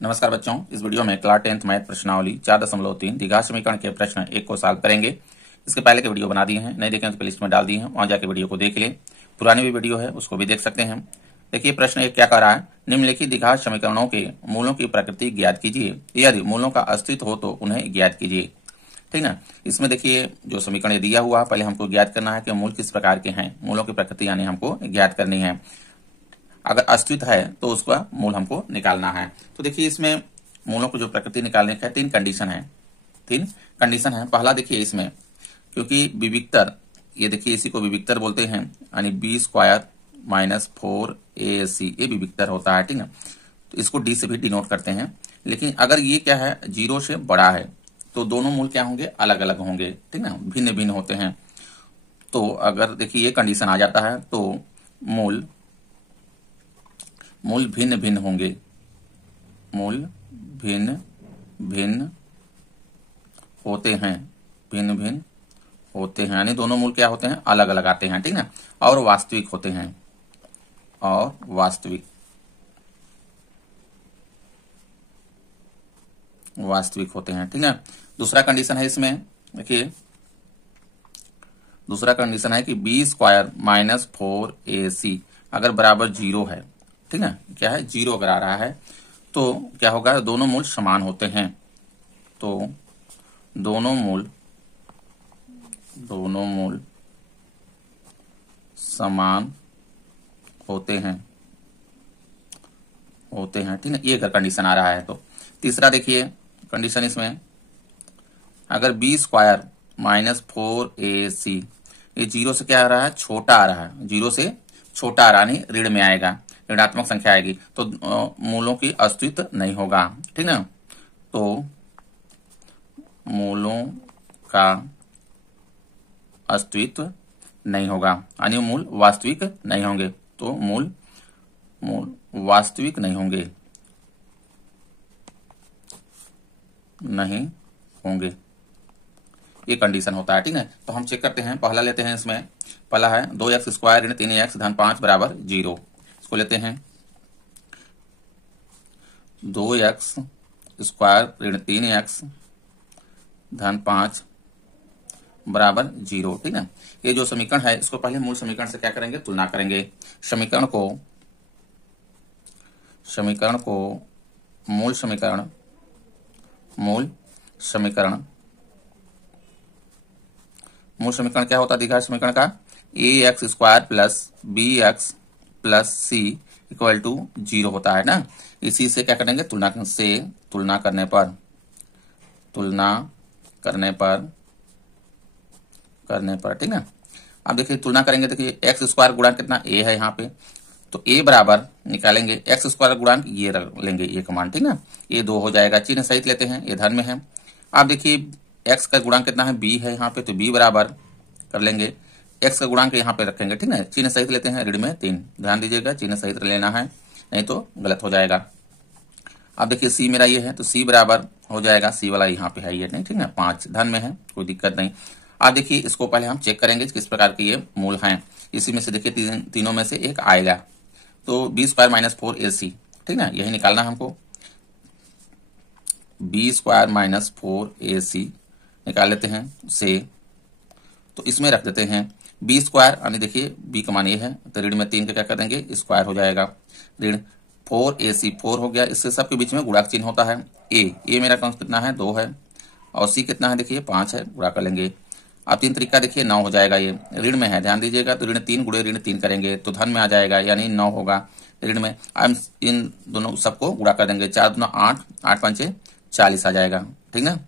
नमस्कार बच्चों, इस वीडियो में क्लास 10th मैथ प्रश्नावली 4.3 द्विघात समीकरण के प्रश्न 1 को सॉल्व करेंगे। इसके पहले के वीडियो बना दिए हैं, नहीं देखें तो प्लेलिस्ट में डाल दिए हैं, वहां जाके वीडियो को देख लें। पुरानी भी वीडियो है, उसको भी देख सकते हैं। देखिए प्रश्न 1 क्या कह रहा है, निम्नलिखित द्विघात समीकरणों के मूलों की प्रकृति ज्ञात कीजिए, यदि मूलों का अस्तित्व हो तो उन्हें ज्ञात कीजिए। ठीक ना। इसमें देखिए जो समीकरण दिया हुआ, पहले हमको ज्ञात करना है कि मूल किस प्रकार के हैं। मूलों की प्रकृति यानी हमको ज्ञात करनी है। अगर अस्तित्व है तो उसका मूल हमको निकालना है। तो देखिए इसमें मूलों को जो प्रकृति निकालने का 3 कंडीशन है। 3 कंडीशन है। पहला देखिए इसमें, क्योंकि विविक्तर, ये देखिए इसी को विविक्तर बोलते हैं, यानी बी स्क्वायर माइनस 4ac ये विविक्तर होता है। ठीक है, तो इसको डी से भी डिनोट करते हैं। लेकिन अगर ये क्या है, 0 से बड़ा है, तो दोनों मूल क्या होंगे, अलग अलग होंगे। ठीक ना, भिन्न भिन्न होते हैं। तो अगर देखिए ये कंडीशन आ जाता है तो मूल भिन्न भिन्न होंगे। मूल भिन्न भिन्न होते हैं, भिन्न भिन्न होते हैं, यानी दोनों मूल क्या होते हैं, अलग अलग आते हैं। ठीक है, और वास्तविक होते हैं, और वास्तविक होते हैं। ठीक है। दूसरा कंडीशन है इसमें, देखिए दूसरा कंडीशन है कि बी स्क्वायर माइनस 4ac अगर बराबर 0 है। ठीक है, क्या है, 0 अगर आ रहा है तो क्या होगा, दोनों मूल समान होते हैं। तो दोनों मूल समान होते हैं। ठीक है, ये अगर कंडीशन आ रहा है तो। तीसरा देखिए कंडीशन इसमें, अगर बी स्क्वायर माइनस 4ac ये 0 से क्या आ रहा है, छोटा आ रहा है, 0 से छोटा आ रहा है, नहीं ऋण में आएगा, ऋणात्मक संख्या आएगी, तो मूलों की अस्तित्व नहीं होगा। ठीक ना, तो मूलों का अस्तित्व नहीं होगा, यानी मूल वास्तविक नहीं होंगे। तो मूल वास्तविक नहीं होंगे, ये कंडीशन होता है। ठीक है, तो हम चेक करते हैं। पहला लेते हैं, इसमें पहला है 2x स्क्वायर ऋण 3x धन 5 बराबर 0। इसको लेते हैं 2x स्क्वायर ऋण 3x धन 5 बराबर 0। ठीक है, ये जो समीकरण है इसको पहले मूल समीकरण से क्या करेंगे, तुलना करेंगे। समीकरण को मूल समीकरण क्या होता है द्विघात समीकरण का, ax square plus bx plus c equal to 0 होता है ना। इसी से क्या करेंगे, तुलना करने पर ठीक है। अब देखिए तुलना करेंगे, देखिए एक्स स्क्वायर गुणा कितना a है यहाँ पे, तो a बराबर निकालेंगे एक्स स्क्वायर गुणा ये रख लेंगे, ये कमान। ठीक ना, ये 2 हो जाएगा, चिन्ह सहित लेते हैं, ये धन में है। अब देखिए x का गुणांक कितना है, b है यहाँ पे, तो b बराबर कर लेंगे, x का गुणांक यहाँ पे रखेंगे। ठीक है, चिन्ह सहित लेते हैं, ऋण में 3, ध्यान दीजिएगा चिन्ह सहित लेना है, नहीं तो गलत हो जाएगा। अब देखिए c मेरा ये है, तो c बराबर हो जाएगा, c वाला यहाँ पे है ये, नहीं ठीक है, 5 धन में है, कोई दिक्कत नहीं। अब देखिए इसको पहले हम चेक करेंगे किस प्रकार के ये मूल हैं। इसी में से देखिए तीनों में से एक आएगा, तो बी स्क्वायर माइनस 4ac, ठीक है, यही निकालना हमको। बी स्क्वायर माइनस 4ac निकाल लेते हैं से, तो इसमें रख देते हैं बी स्क्वायर, यानी देखिए बी का मान ये है, तो ऋण में 3 का क्या कर देंगे, स्क्वायर हो जाएगा, ऋण 4ac 4 हो गया। इससे सबके बीच में गुणा चिन्ह होता है। ए मेरा कौन कितना है, 2 है, और सी कितना है, देखिए 5 है, गुणा कर लेंगे। अब 3 तरीका देखिए 9 हो जाएगा, ये ऋण में है, ध्यान दीजिएगा, तो ऋण 3 गुणे ऋण 3 करेंगे तो धन में आ जाएगा, यानी 9 होगा ऋण में। अब इन दोनों सबको गुणा कर देंगे, 4 दूना 8, 8 पंचे 40 आ जाएगा। ठीक ना,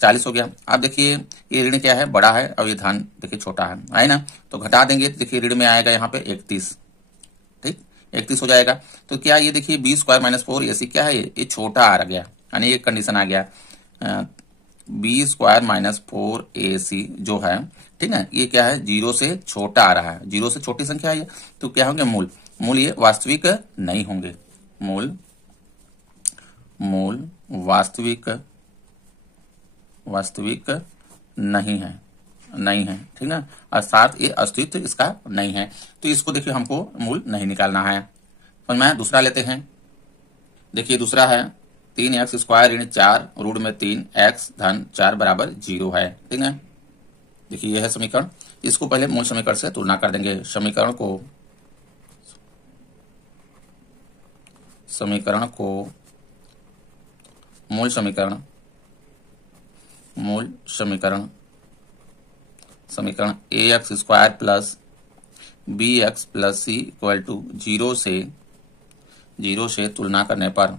40 हो गया। अब देखिए ये ऋण क्या है, बड़ा है, और ये धन देखिए छोटा है ना, तो घटा देंगे, तो देखिए ऋण में आएगा यहाँ पे 31, ठीक 31 हो जाएगा। तो क्या ये देखिए बी स्क्वायर माइनस 4ac क्या है, ये छोटा आ गया, यानी ये कंडीशन आ गया, बी स्क्वायर माइनस 4ac जो है, ठीक है, ये क्या है, 0 से छोटा आ रहा है, 0 से छोटी संख्या है ये, तो क्या होंगे मूल ये वास्तविक नहीं होंगे, मूल वास्तविक नहीं है, ठीक है, अर्थात ये अस्तित्व इसका नहीं है। तो इसको देखिए हमको मूल नहीं निकालना है, समझ में आया। दूसरा लेते हैं, देखिए दूसरा है 3x² ऋण 4 रूट में 3 x धन 4 बराबर 0 है। ठीक है, देखिए यह है समीकरण। इसको पहले मूल समीकरण से तुलना कर देंगे। समीकरण को मूल समीकरण ax² plus bx plus c equal to 0 से तुलना करने पर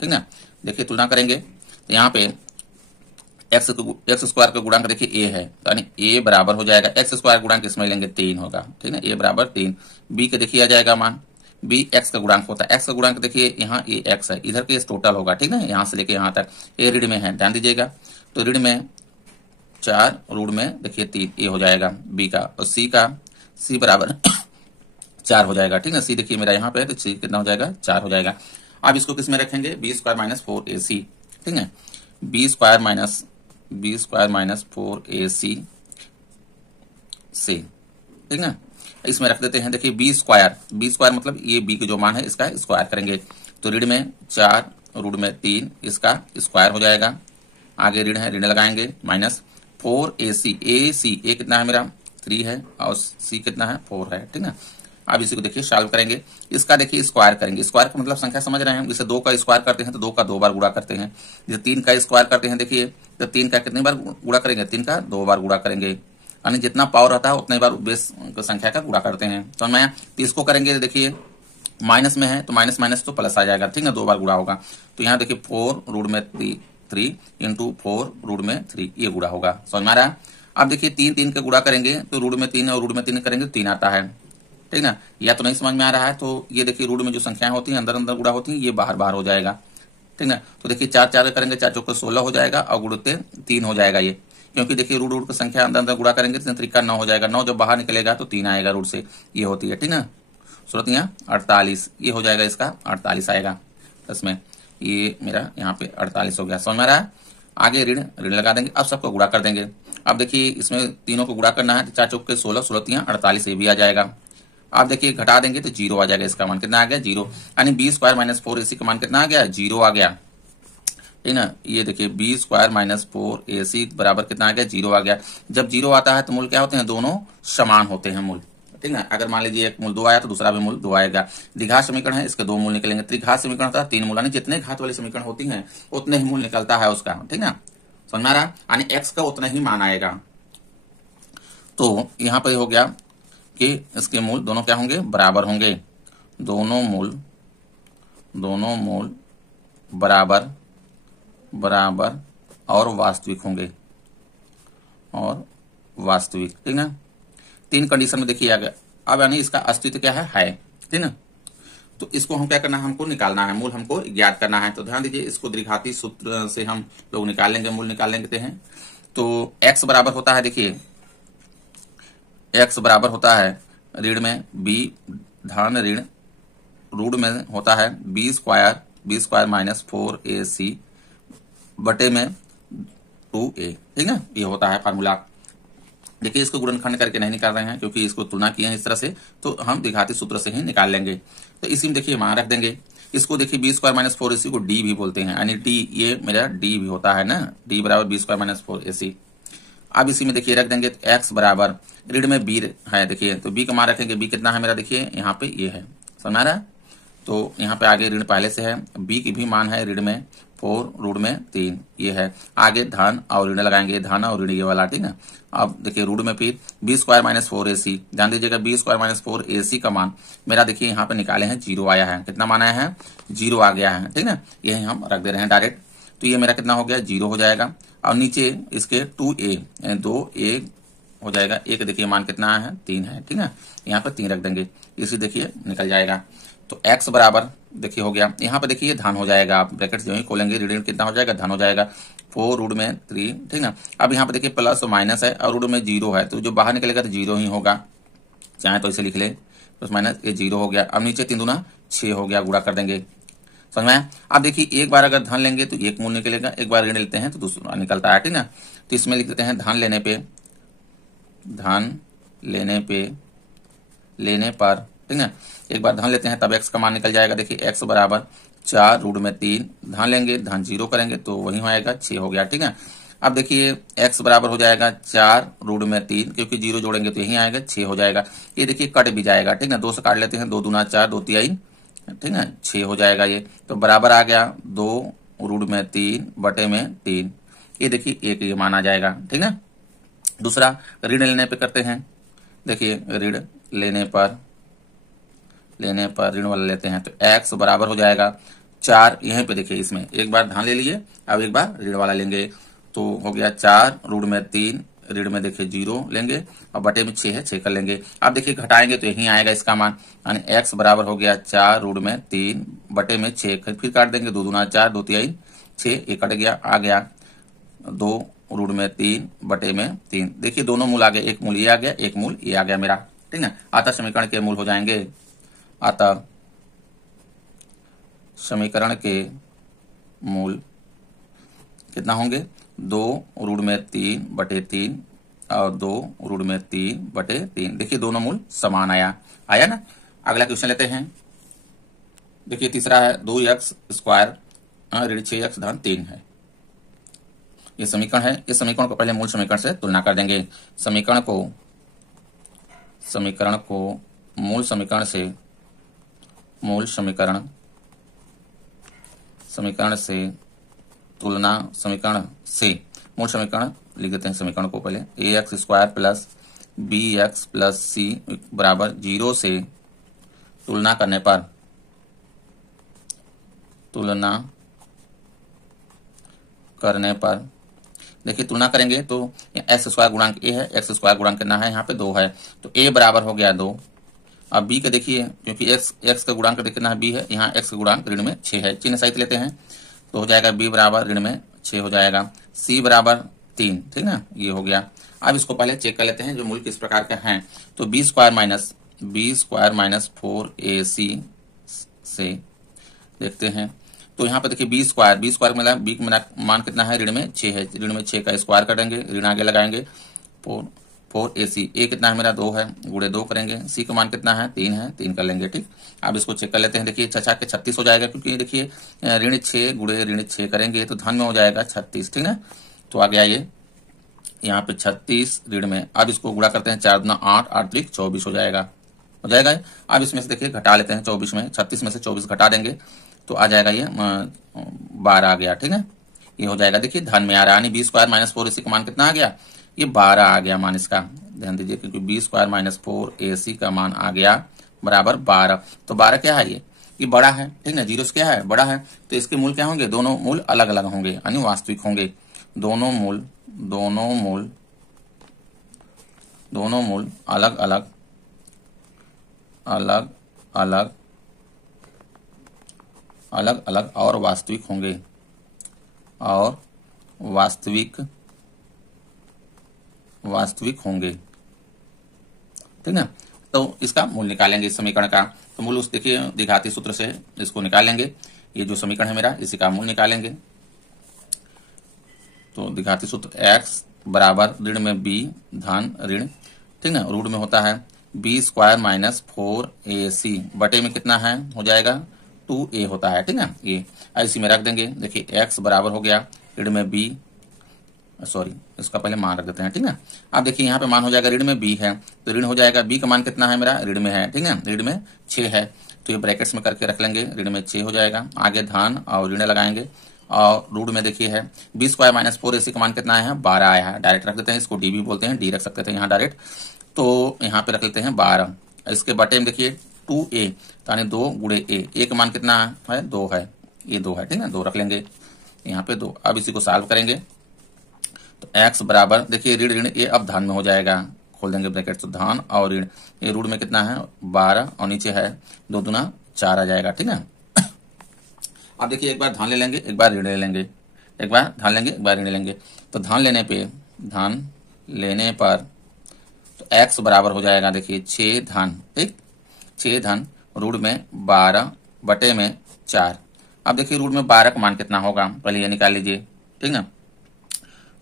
ठीक है। देखिए तुलना करेंगे तो यहाँ पे x² का गुणांक देखिए a है, तो यानी a बराबर हो जाएगा x² गुणांक इसमें लेंगे 3 होगा। ठीक है, a बराबर 3। b के देखिए आ जाएगा मान, b x का गुणांक होता है। x का गुणांक देखिए यहाँ a x है, इधर के टोटल होगा। ठीक है, यहाँ से लेके यहाँ तक a ऋण में है, ध्यान दीजिएगा। तो ऋण में 4 रूट में देखिए 3 ये हो जाएगा b का, और c बराबर 4 हो जाएगा। ठीक है, c देखिए मेरा यहाँ पे है, तो c कितना हो जाएगा 4 हो जाएगा। अब इसको किस में रखेंगे, b² माइनस 4ac। ठीक है, b² माइनस 4ac से, ठीक है, इसमें रख देते हैं। देखिए b² मतलब ये b का जो मान है इसका स्क्वायर करेंगे, तो ऋण में 4 रूट में 3 इसका स्क्वायर हो जाएगा। आगे ऋण है, ऋण लगाएंगे, माइनस 4ac। a कितना है मेरा 3 है, और c कितना है 4 है। ठीक है, अब इसी को देखिए सॉल्व करेंगे। इसका देखिए स्क्वायर करेंगे, स्क्वायर का मतलब संख्या समझ रहे हैं हम। जैसे 2 का स्क्वायर करते हैं तो 2 का 2 बार गुणा करते हैं। जैसे 3 का स्क्वायर करते हैं, देखिए तो 3 का कितनी बार गुणा करेंगे, 3 का 2 बार गुणा करेंगे, यानी जितना पावर रहता है उतने बार बेस संख्या का गुणा करते हैं। तो मैं इसको करेंगे, देखिए माइनस में है तो माइनस माइनस तो प्लस आ जाएगा। ठीक है, 2 बार गुणा होगा, तो यहाँ देखिए 4 रूट में 3 इंटू 4 रूट में 3 ये गुणा होगा। समझ में आ रहा है। अब देखिए 3 का गुणा करेंगे तो रूट में 3 और रूट में 3 करेंगे तो 3 आता है। ठीक ना, या तो नहीं समझ में आ रहा है, तो ये देखिए रूट में जो संख्याएं होती हैं अंदर अंदर गुणा होती हैं, ये बाहर बाहर हो जाएगा। ठीक ना, तो देखिए 4 करेंगे, 4 चौके 16 हो जाएगा, और गुणते 3 हो जाएगा ये, क्योंकि देखिए रूट की संख्या अंदर अंदर गुणा करेंगे तो तरीका 9 हो जाएगा। 9 जब बाहर निकलेगा तो 3 आएगा रूट से, ये होती है। ठीक ना, सूरत यहाँ 48 ये हो जाएगा, इसका 48 आएगा। इसमें ये मेरा यहाँ पे 48 हो गया। समझ में आ रहा है। आगे ऋण लगा देंगे, अब सबको गुणा कर देंगे। अब देखिए इसमें तीनों को गुणा करना है, 4 चौके 16, 16 48 ये भी आ जाएगा। आप देखिए घटा देंगे तो 0 आ जाएगा, इसका मान कितना आ गया 0, यानी b² माइनस 4ac का मान कितना आ गया 0 आ गया। ठीक ना, ये देखिए b² माइनस 4ac बराबर कितना आ गया 0 आ गया। जब 0 आता है तो मूल क्या होते हैं, दोनों समान होते हैं मूल। ठीक ना, अगर मान लीजिए एक मूल 2 आया तो दूसरा भी मूल 2 आएगा। द्विघात समीकरण है, इसके 2 मूल निकलेंगे। त्रिघात समीकरण होता है 3 मूल, यानी जितने घात वाली समीकरण होती हैं उतने ही मूल निकलता है उसका। ठीक ना, समझ में आ रहा, यानी x का उतना ही मान आएगा। तो यहाँ पर हो गया कि इसके मूल दोनों क्या होंगे, बराबर होंगे। दोनों मूल बराबर और वास्तविक होंगे, और वास्तविक। ठीक है, 3 कंडीशन में देखिए आ गया। अब यानी इसका अस्तित्व क्या है। ठीक है, तो इसको हम क्या करना है, हमको निकालना है, मूल हमको ज्ञात करना है। तो ध्यान दीजिए, इसको द्विघाती सूत्र से हम लोग निकाल लेंगे, मूल निकाल लेंगे हैं। तो x बराबर होता है, देखिए x बराबर होता है ऋण में b धन ऋण रूट में होता है b² माइनस 4ac बटे में 2a। ठीक है, ये होता है फार्मूला। देखिए इसको गुणनखंड करके नहीं निकाल रहे हैं, क्योंकि इसको तुलना किए हैं इस तरह से, तो हम द्विघाती सूत्र से ही निकाल लेंगे। तो इसी में देखिए मान रख देंगे। इसको देखिए b² माइनस 4ac को d भी बोलते हैं, यानी d ये मेरा d भी होता है ना, d बराबर b² माइनस 4ac। अब इसी में देखिए रख देंगे तो x बराबर ऋण में b है, देखिए तो b का मान रखेंगे। b कितना है मेरा, देखिए यहाँ पे ये है, समझ रहा है। तो यहाँ पे आगे ऋण पहले से है, b की भी मान है ऋण में 4 रूट में 3 ये है। आगे धन और ऋण लगाएंगे, धन और ऋण ये वाला। ठीक है, अब देखिए रूट में फिर b² माइनस 4ac, ध्यान दीजिएगा b² माइनस 4ac का मान मेरा देखिए यहाँ पे निकाले हैं 0 आया है। कितना मान आया है 0 आ गया है। ठीक है, यही हम रख दे रहे हैं डायरेक्ट। तो ये मेरा कितना हो गया 0 हो जाएगा। और नीचे इसके 2a यानी 2a हो जाएगा। एक देखिए मान कितना है 3 है। ठीक है, यहाँ पे 3 रख देंगे, इसी देखिए निकल जाएगा। तो x बराबर देखिए हो गया, यहाँ पे देखिए धन हो जाएगा, आप ब्रैकेट जो ही खोलेंगे ऋण कितना हो जाएगा धन हो जाएगा 4 रूट में 3। ठीक ना, अब यहाँ पे देखिए प्लस और माइनस है और रूट में 0 है, तो जो बाहर निकलेगा तो 0 ही होगा, चाहे तो इसे लिख ले, प्लस माइनस ये 0 हो गया। अब नीचे 3 दूना 6 हो गया, गुणा कर देंगे। समझ में आया। अब देखिए एक बार अगर धन लेंगे तो एक मूल निकलेगा, एक बार ऋण लेते हैं तो दूसरा निकलता है। ठीक ना, तो इसमें लिख देते हैं धन लेने पे लेने पर, ठीक है, एक बार धन लेते हैं तब x का मान निकल जाएगा। देखिए x बराबर 4 रूट में 3, धन लेंगे धन 0 करेंगे तो वही आएगा 6 हो गया, ठीक है। अब देखिए x बराबर हो जाएगा 4 रूट में 3, क्योंकि 0 जोड़ेंगे तो यही आएगा 6 हो जाएगा। ये देखिए कट भी जाएगा, ठीक है, 2 से काट लेते हैं, 2 दूना 4, 2 तिहाई, ठीक है, 6 हो जाएगा ये। तो बराबर आ गया 2 रूट में 3 बटे में 3, ये देखिए एक ये मान आ जाएगा, ठीक है। दूसरा ऋण लेने पे करते हैं। देखिए ऋण लेने पर ऋण वाला लेते हैं तो x बराबर हो जाएगा 4, यहीं पे देखिए इसमें एक बार धन ले लिए, अब एक बार ऋण वाला लेंगे तो हो गया 4 रूट में 3, ऋण में देखिए 0 लेंगे और बटे में 6 है 6 कर लेंगे। अब देखिए घटाएंगे तो यही आएगा इसका मान, यानी x बराबर हो गया 4 रूट में 3 बटे में 6, फिर काट देंगे, 2 दूना 4, 2 तिहाई 6, ये कट गया, आ गया 2 रूट में 3 बटे में 3। देखिए दोनों मूल आ गए, एक मूल ये आ गया, एक मूल ये आ गया मेरा, ठीक है। अतः समीकरण के मूल हो जाएंगे, अतः समीकरण के मूल कितना होंगे, 2 रूट में 3 बटे 3 और 2 रूट में 3 बटे 3। देखिए दोनों मूल समान आया ना। अगला क्वेश्चन लेते हैं। देखिए तीसरा है 2x स्क्वायर ऋण 6x धन 3 है, ये समीकरण है। इस समीकरण को पहले मूल समीकरण से तुलना कर देंगे। समीकरण को मूल समीकरण से तुलना, मूल समीकरण लिख देते हैं। समीकरण को पहले ax square plus bx plus c बराबर 0 से तुलना करने पर देखिए तुलना करेंगे तो x स्क्वायर गुणांक a है, x स्क्वायर गुणांक कितना है, यहाँ पे 2 है, तो a बराबर हो गया 2। अब b का देखिए, क्योंकि x का गुणांक कितना है b है, यहाँ x का गुणांक ऋण में 6 है, चिन्ह सहित लेते हैं तो हो जाएगा b बराबर ऋण में 6 हो जाएगा, c बराबर 3, ठीक ना, ये हो गया। अब इसको पहले चेक कर लेते हैं जो मूल किस प्रकार का है। तो b स्क्वायर माइनस 4ac से देखते हैं। तो यहाँ पे देखिए b स्क्वायर मिला, b का मान कितना है, ऋण में 6 है, ऋण में 6 का स्क्वायर करेंगे, ऋण आगे लगाएंगे, 4ac, a कितना है मेरा 2 है, गुणे 2 करेंगे, c का मान कितना है 3 कर लेंगे, ठीक। अब इसको चेक कर लेते हैं। देखिए 6 के 36 हो जाएगा, क्योंकि देखिए ऋण 6 गुणे ऋण 6 करेंगे तो धन में हो जाएगा 36, ठीक है। तो आ गया ये यहाँ पे 36 ऋण में। अब इसको गुणा करते हैं, 4 दूना 8, 8 त्रिक 24 हो जाएगा। अब इसमें से देखिए घटा लेते हैं, 24 में 36 में से 24 घटा देंगे तो आ जाएगा ये 12 आ गया, ठीक है, ये हो जाएगा। देखिए धन में आ रहा है, यानी b स्क्वायर माइनस 4ac का मान कितना आ गया, ये 12 आ गया मान इसका, ध्यान दीजिए, क्योंकि b स्क्वायर माइनस 4ac का मान आ गया बराबर 12। तो 12 क्या है, ये बड़ा है, ठीक है, 0 से क्या है, बड़ा है, तो इसके मूल क्या होंगे, दोनों मूल अलग अलग होंगे, यानी वास्तविक होंगे। दोनों मूल अलग अलग और वास्तविक होंगे, ठीक है। तो इसका मूल निकालेंगे इस समीकरण का। तो मूल उस देखिए द्विघाती सूत्र से इसको निकाल लेंगे, ये जो समीकरण है मेरा इसी का मूल निकालेंगे। तो द्विघाती सूत्र x बराबर ऋण में b धन ऋण, ठीक ना, रूट में होता है b स्क्वायर माइनस 4ac बटे में कितना है, हो जाएगा 2a होता है, ठीक है। ये इसी में रख देंगे। देखिए x बराबर हो गया ऋण में b, सॉरी इसका पहले मान रख देते हैं, ठीक है। अब देखिए यहाँ पे मान हो जाएगा ऋण में b है, तो ऋण हो जाएगा b का मान कितना है मेरा, ऋण में है, ठीक है, ऋण में 6 है, तो ये ब्रैकेट्स में करके रख लेंगे, ऋण में 6 हो जाएगा, आगे धन और ऋण लगाएंगे और रूट में देखिए है b स्क्वायर माइनस 4ac का मान कितना आया है, 12 आया है, डायरेक्ट रख देते हैं, इसको d भी बोलते हैं, d रख सकते थे यहाँ डायरेक्ट, तो यहाँ पे रख लेते हैं 12। इसके बटे में देखिए 2a, यानी 2 गुणे a का मान कितना है, 2 है, ये 2 है, ठीक है, 2 रख लेंगे यहाँ पे 2। अब इसी को सॉल्व करेंगे तो x बराबर देखिए ऋण ऋण ये अब धन में हो जाएगा, खोल देंगे ब्रैकेट, तो धन और ऋण, ये रूट में कितना है 12 और नीचे है 2 दूना 4 आ जाएगा, ठीक है। अब देखिए एक बार धन ले लेंगे, एक बार ऋण ले लेंगे, एक बार धन लेंगे, एक बार ऋण लेंगे। तो धन लेने पर तो x बराबर हो जाएगा देखिए 6 धन, ठीक, 6 धन रूट में 12 बटे में 4। अब देखिए रूट में 12 का मान कितना होगा, पहले ये निकाल लीजिए, ठीक ना।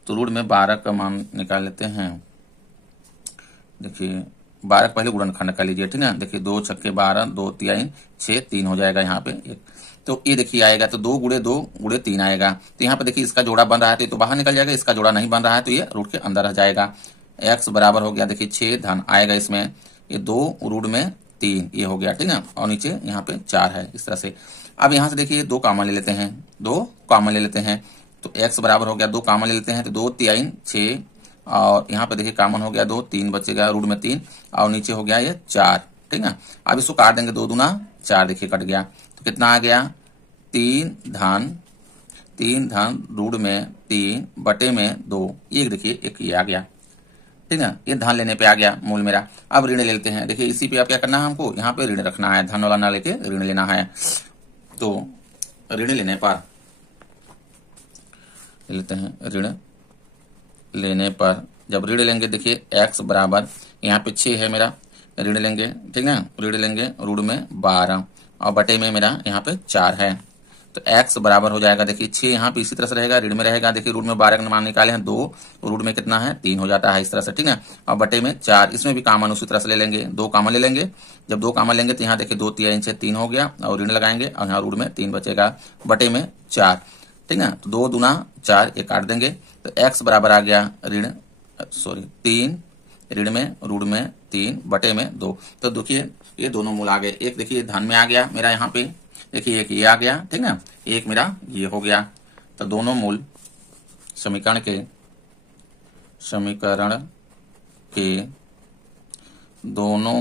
तो रूट में 12 का मान निकाल लेते हैं। देखिए 12 पहले गुणनखंड कर लीजिए, ठीक है। देखिए 2 छक्के 12, 2 3 6, 3 हो जाएगा यहाँ पे एक। तो ये देखिए आएगा तो 2 गुणे 2 गुणे 3 आएगा। तो यहाँ पे देखिए इसका जोड़ा बन रहा है तो ये तो बाहर निकल जाएगा, इसका जोड़ा नहीं बन रहा है तो ये रूट के अंदर रह जाएगा। x बराबर हो गया देखिए 6 धन आएगा इसमें ये 2 रूट में 3 ये हो गया, ठीक है। और नीचे यहाँ पे 4 है इस तरह से। अब यहाँ से देखिए 2 कॉमन ले लेते हैं, 2 कॉमन ले लेते हैं तो x बराबर हो गया 2 कॉमन ले लेते हैं तो 2 3 6 और यहाँ पे देखिए कॉमन हो गया 2 3 बचेगा रूट में 3 और नीचे हो गया ये 4, ठीक है। अब इसको काट देंगे 2 दूना 4 देखिए कट गया तो कितना आ गया 3 धन रूट में 3 बटे में 2 ये देखिए एक ये आ गया, ठीक है। ये धन लेने पे आ गया मूल मेरा। अब ऋण ले लेते हैं, देखिए इसी पे आप क्या करना है हमको यहाँ पे ऋण रखना है, धन वाला ना लेके ऋण लेना है। तो ऋण लेने पर लेते हैं, ऋण लेने पर जब ऋण लेंगे देखिए x बराबर यहाँ पे 6 है मेरा, ऋण लेंगे, ठीक है। ऋण लेंगे रूट में 12 और बटे में मेरा यहाँ पे 4 है तो x बराबर हो जाएगा देखिए 6 यहाँ पे इसी तरह से रहेगा, ऋण में रहेगा देखिए रूट में 12 का मान निकाले हैं 2 रूट में कितना है 3 हो जाता है इस तरह से, ठीक है। और बटे में 4 इसमें भी कॉमन उसी तरह से ले लेंगे, 2 कॉमन ले लेंगे। जब 2 कॉमन लेंगे तो यहाँ देखिए 2 3 6 3 हो गया और ऋण लगाएंगे और यहाँ रूट में 3 बचेगा बटे में 4, ठीक है। तो 2 दूना 4 ये काट देंगे तो x बराबर आ गया 3 ऋण में रूट में 3 बटे में 2। तो देखिए ये दोनों मूल आ गए, एक देखिए धन में आ गया मेरा यहाँ पे, देखिए एक ये आ गया, ठीक है, एक मेरा ये हो गया। तो दोनों मूल समीकरण के दोनों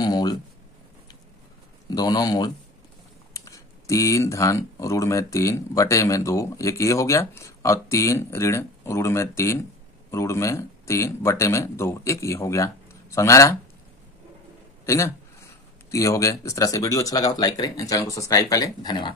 मूल 3 धन रूट में 3 बटे में 2 एक ये हो गया और 3 ऋण रूट में 3 बटे में 2 एक ये हो गया। समझ में आ रहा, ठीक है। तो ये हो गए इस तरह से। वीडियो अच्छा लगा हो तो लाइक करें, चैनल को सब्सक्राइब कर लें। धन्यवाद।